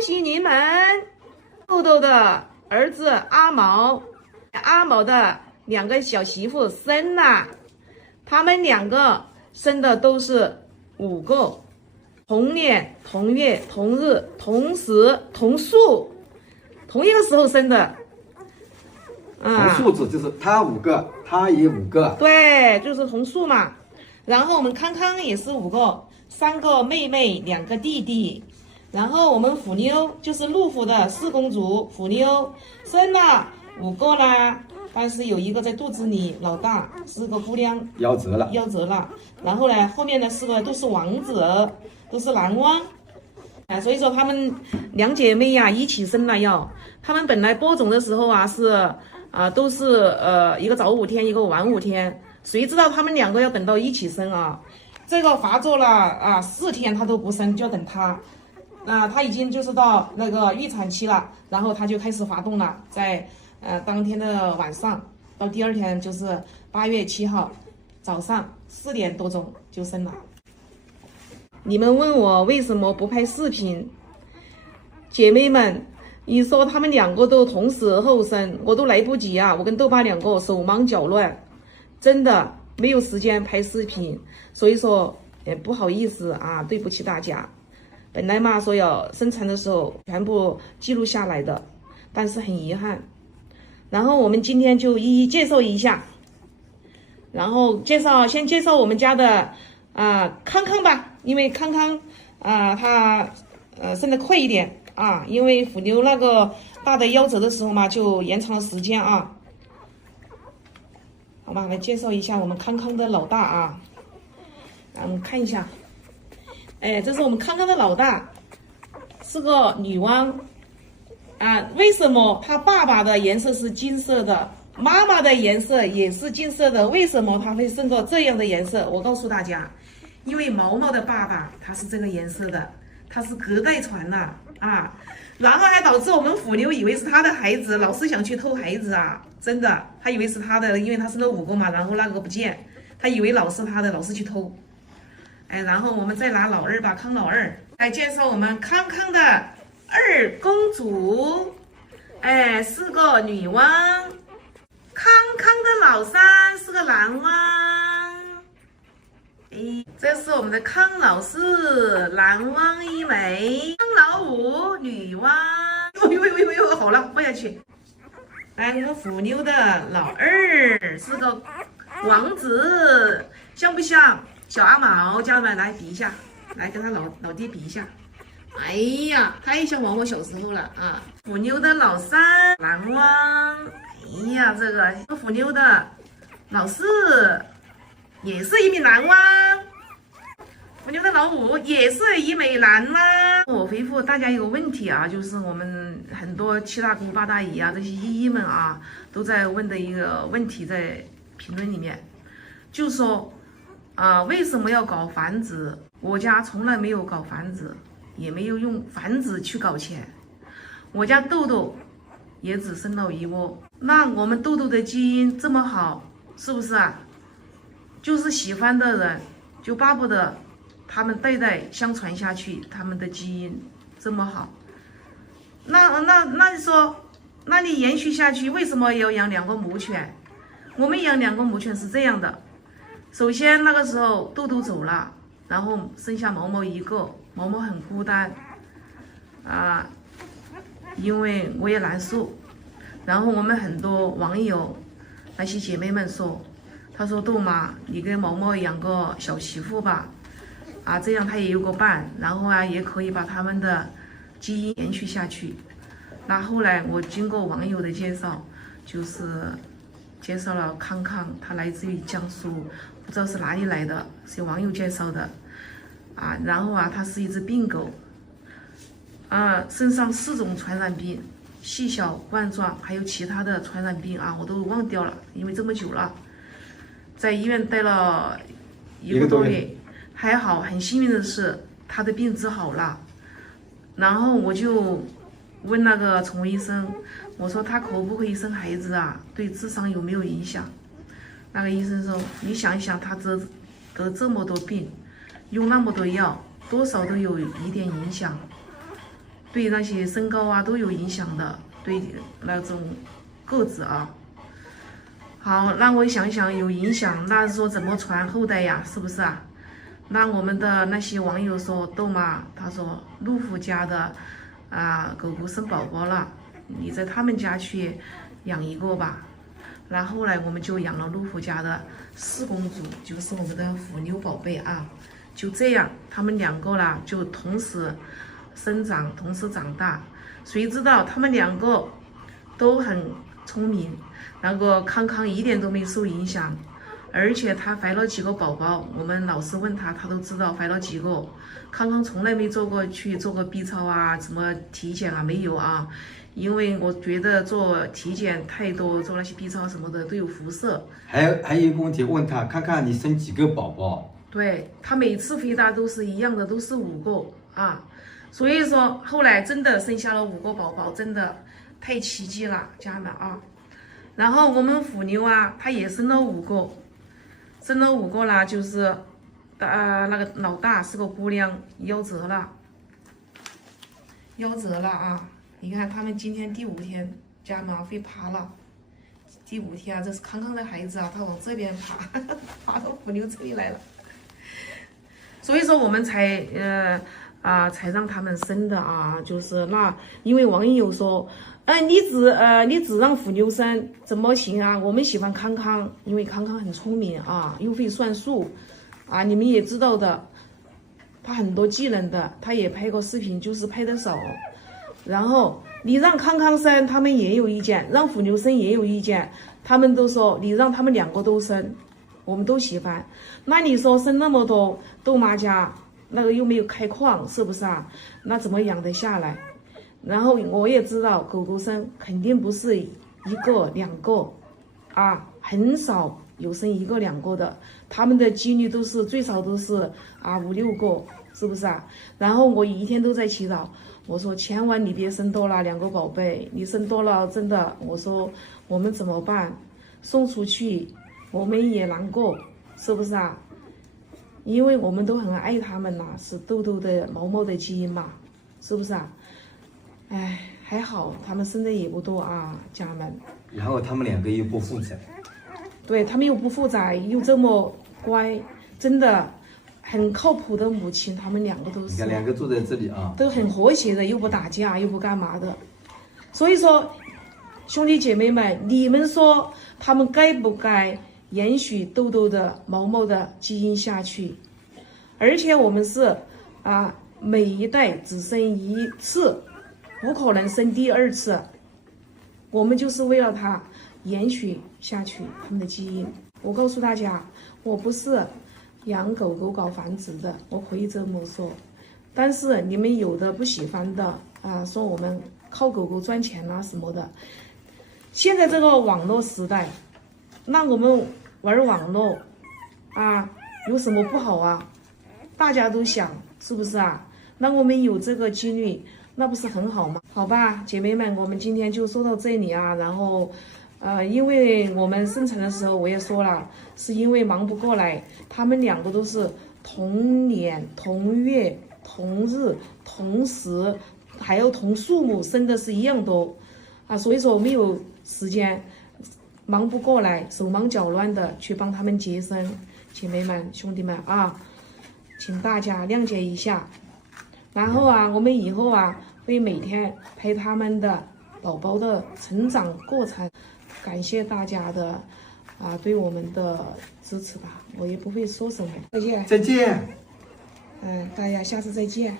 喜你们！豆豆的儿子阿毛，阿毛的2个小媳妇生了，他们2个生的都是5个，同年同月同日同时同数，同一个时候生的。同数字就是他5个，他也5个。对，就是同数嘛。然后我们康康也是5个，3个妹妹，2个弟弟。然后我们虎妞就是陆府的4公主，虎妞生了5个啦，但是有1个在肚子里，老大是个姑娘，夭折了。然后呢，后面的4个都是王子，都是男汪。所以说她们2姐妹呀一起生了要。她们本来播种的时候啊都是一个早5天，一个晚5天，谁知道她们2个要等到一起生啊？这个发作了4天她都不生，就要等她。她已经就是到那个预产期了，然后她就开始滑动了，在当天的晚上到第2天就是8月7号早上4点多钟就生了。你们问我为什么不拍视频，姐妹们，你说她们2个都同时后生，我都来不及啊！我跟豆爸2个手忙脚乱，真的没有时间拍视频，所以说也不好意思啊，对不起大家。本来嘛说要生产的时候全部记录下来的，但是很遗憾。然后我们今天就一一介绍一下，然后先介绍我们家的康康吧，因为康康他生得快一点啊，因为虎妞那个大的夭折的时候嘛，就延长了时间啊。好吧，来介绍一下我们康康的老大啊，我们看一下。这是我们康康的老大，是个女娲为什么他爸爸的颜色是金色的，妈妈的颜色也是金色的？为什么他会生个这样的颜色？我告诉大家，因为毛毛的爸爸他是这个颜色的，他是隔代传的然后还导致我们虎妞以为是他的孩子，老是想去偷孩子真的，他以为是他的，因为他生了5个嘛，然后那个不见，他以为老是他的，老是去偷。然后我们再拿老二吧，康老二来介绍我们康康的2公主，4个女娲，康康的老3是个男娲，这是我们的康老4，男娲一枚，康老5，女娲，呦，好了，放下去。来，我们虎妞的老2是个王子，像不像？小阿毛，家人们来比一下，来跟他老弟比一下。哎呀，太像王我小时候了虎妞的老3，蓝汪。哎呀，这个虎妞的老4也是一名蓝汪，虎妞的老5也是一枚蓝汪。我回复大家一个问题就是我们很多7大姑8大姨这些姨姨们都在问的一个问题，在评论里面，就说。为什么要搞繁殖？我家从来没有搞繁殖，也没有用繁殖去搞钱。我家豆豆也只生了1窝。那我们豆豆的基因这么好，是不是就是喜欢的人就巴不得他们代代相传下去，他们的基因这么好。那你说，那你延续下去，为什么要养2个母犬？我们养2个母犬是这样的。首先那个时候豆豆走了，然后剩下毛毛1个，毛毛很孤单因为我也难受。然后我们很多网友那些姐妹们说，她说豆妈，你给毛毛养个小媳妇吧这样她也有个伴，然后也可以把他们的基因延续下去。那后来我经过网友的介绍，就是介绍了康康，他来自于江苏，不知道是哪里来的，是网友介绍的然后他是一只病狗身上4种传染病，细小冠状，还有其他的传染病我都忘掉了，因为这么久了，在医院待了1个多月，还好，很幸运的是他的病治好了。然后我就问那个宠物医生，我说他可不可以生孩子对智商有没有影响？那个医生说，你想一想，他得这么多病，用那么多药，多少都有一点影响。对那些身高啊都有影响的，对那种个子啊。好，那我想想有影响，那说怎么传后代呀？是不是啊？那我们的那些网友说，豆妈他说陆虎家的狗狗生宝宝了，你在他们家去养一个吧。然后呢，我们就养了陆虎家的4公主，就是我们的虎妞宝贝啊。就这样，他们2个啦就同时生长，同时长大。谁知道他们2个都很聪明，那个康康一点都没受影响，而且他怀了几个宝宝，我们老师问他，他都知道怀了几个。康康从来没做过 B 超啊，什么体检啊，没有啊。因为我觉得做体检太多，做那些 B 超什么的都有辐射。还有一个问题问他，看看你生几个宝宝？对，他每次回答都是一样的，都是5个啊。所以说后来真的生下了5个宝宝，真的太奇迹了，家人们啊。然后我们虎妞啊，她也生了5个，生了5个啦，就是那个老大是个姑娘，夭折了啊。你看他们今天第5天，家人们会爬了。第5天啊，这是康康的孩子啊，他往这边爬，爬到虎妞这里来了。所以说我们才让他们生的啊，就是那因为网友说，你只让虎妞生怎么行啊？我们喜欢康康，因为康康很聪明啊，又会算数啊，你们也知道的，他很多技能的，他也拍过视频，就是拍的少。然后你让康康生，他们也有意见；让虎妞生也有意见，他们都说你让他们2个都生，我们都喜欢。那你说生那么多，豆妈家那个又没有开矿，是不是啊？那怎么养得下来？然后我也知道狗狗生肯定不是1个2个啊，很少有生1个2个的，他们的几率都是最少都是5、6个，是不是啊？然后我一天都在祈祷，我说千万你别生多了2个宝贝，你生多了真的，我说我们怎么办？送出去我们也难过，是不是啊？因为我们都很爱他们呐，是豆豆的毛毛的基因嘛，是不是啊？哎，还好他们生的也不多啊，家人们。然后他们2个又不负责，对他们又不负责，又这么乖，真的很靠谱的母亲，他们2个都是。你看2个坐在这里啊，都很和谐的，又不打架，又不干嘛的。所以说，兄弟姐妹们，你们说他们该不该延续豆豆的毛毛的基因下去？而且我们是每一代只生1次，不可能生第2次。我们就是为了它延续下去他们的基因。我告诉大家，我不是养狗狗搞繁殖的，我可以这么说。但是你们有的不喜欢的说我们靠狗狗赚钱什么的。现在这个网络时代，那我们玩网络有什么不好啊？大家都想，是不是啊？那我们有这个几率，那不是很好吗？好吧，姐妹们，我们今天就说到这里啊。然后因为我们生产的时候我也说了，是因为忙不过来，他们2个都是同年同月同日同时还有同数目生的是一样多所以说我没有时间，忙不过来，手忙脚乱的去帮他们接生。姐妹们兄弟们请大家谅解一下。然后我们以后会每天拍他们的宝宝的成长过程。感谢大家的对我们的支持吧，我也不会说什么。再见。再见。大家下次再见。